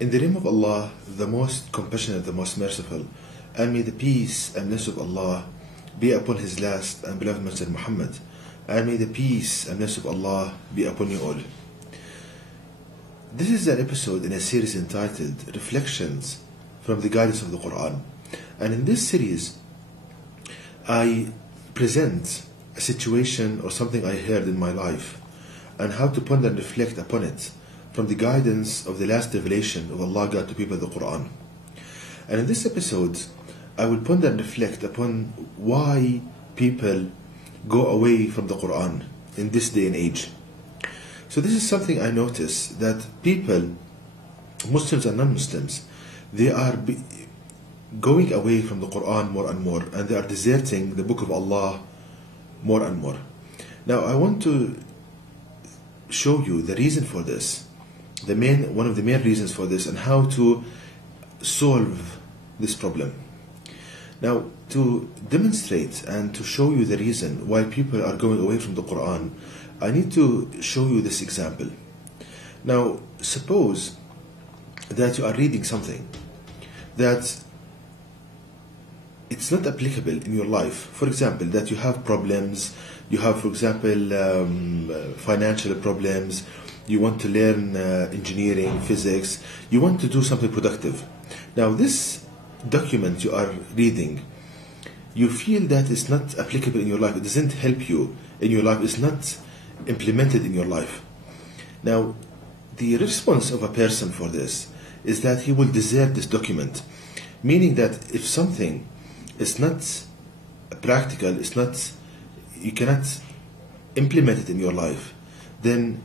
In the name of Allah, the most compassionate, the most merciful, and may the peace and blessing of Allah be upon His last and beloved Messenger Muhammad, and may the peace and blessing of Allah be upon you all. This is an episode in a series entitled Reflections from the Guidance of the Quran. And in this series, I present a situation or something I heard in my life and how to ponder and reflect upon it from the guidance of the last revelation of Allah God to people of the Quran. And in this episode, I will ponder and reflect upon why people go away from the Quran in this day and age. So this is something I notice, that people, Muslims and non-Muslims, they are going away from the Quran more and more, and they are deserting the Book of Allah more and more. Now I want to show you the reason for this, one of the main reasons for this, and how to solve this problem. Now, to demonstrate and to show you the reason why people are going away from the Quran, I need to show you this example. Now, suppose that you are reading something that it's not applicable in your life. For example, that you have problems, you have, for example, financial problems, you want to learn engineering, physics, you want to do something productive. Now, this document you are reading, you feel that it's not applicable in your life, it doesn't help you in your life, it's not implemented in your life. Now, the response of a person for this is that he will desert this document, meaning that if something is not practical, you cannot implement it in your life, then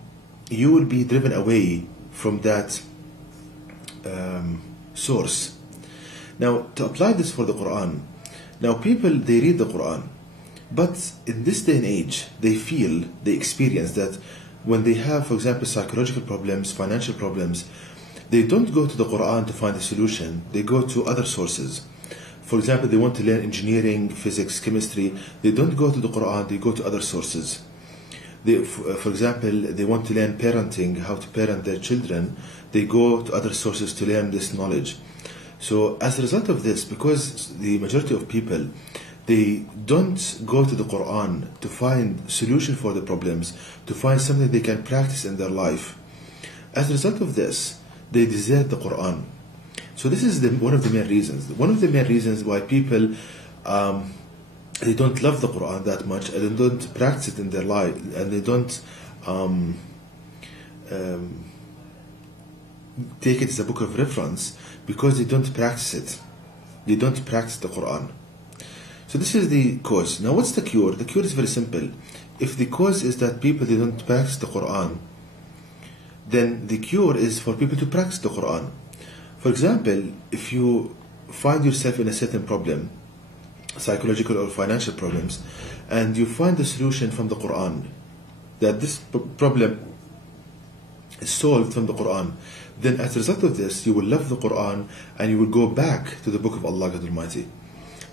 you will be driven away from that source. Now, to apply this for the Quran, now people, they read the Quran, but in this day and age, they experience that when they have, for example, psychological problems, financial problems, they don't go to the Quran to find a solution, they go to other sources. For example, they want to learn engineering, physics, chemistry, they don't go to the Quran, they go to other sources. For example, they want to learn parenting, how to parent their children, they go to other sources to learn this knowledge. So as a result of this, because the majority of people, they don't go to the Quran to find solution for the problems, to find something they can practice in their life, as a result of this, they desert the Quran. So this is one of the main reasons. One of the main reasons why people they don't love the Quran that much, and they don't practice it in their life, and they don't take it as a book of reference, because they don't practice it. They don't practice the Quran. So this is the cause. Now what's the cure? The cure is very simple. If the cause is that people, they don't practice the Quran, then the cure is for people to practice the Quran. For example, if you find yourself in a certain problem, psychological or financial problems, and you find the solution from the Quran, that this problem is solved from the Quran, then as a result of this, you will love the Quran and you will go back to the Book of Allah God Almighty.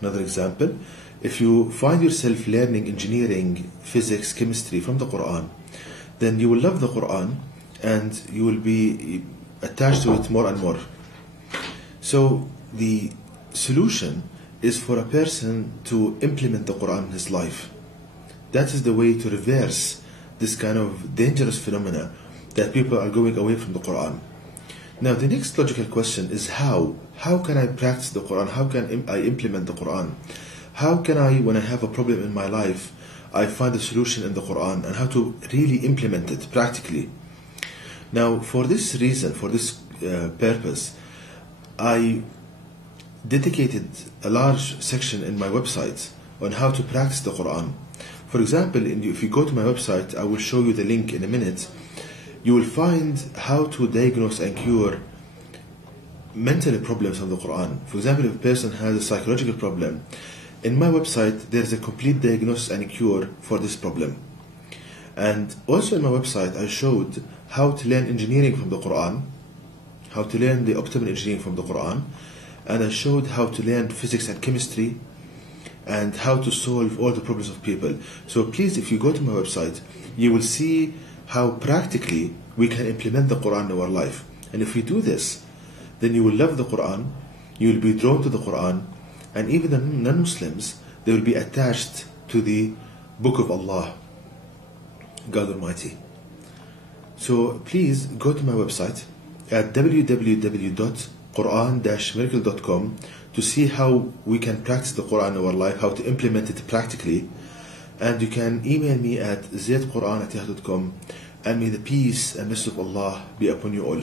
Another example, if you find yourself learning engineering, physics, chemistry from the Quran, then you will love the Quran and you will be attached to it more and more. So the solution is for a person to implement the Quran in his life. That is the way to reverse this kind of dangerous phenomena that people are going away from the Quran. Now the next logical question is how? How can I practice the Quran? How can I implement the Quran? How can I, when I have a problem in my life, I find a solution in the Quran, and how to really implement it practically? Now for this reason, for this purpose, I dedicated a large section in my website on how to practice the Quran. For example, if you go to my website, I will show you the link in a minute, you will find how to diagnose and cure mental problems from the Quran. For example, if a person has a psychological problem, in my website there is a complete diagnosis and cure for this problem. And also in my website I showed how to learn engineering from the Quran, how to learn the optimal engineering from the Quran, and I showed how to learn physics and chemistry, and how to solve all the problems of people. So please, if you go to my website, you will see how practically we can implement the Quran in our life. And if we do this, then you will love the Quran, you will be drawn to the Quran, and even the non-Muslims, they will be attached to the Book of Allah, God Almighty. So please go to my website at www.quran-miracle.com to see how we can practice the Quran in our life, how to implement it practically. And you can email me at zaidquran@yahoo.com, and may the peace and blessings of Allah be upon you all.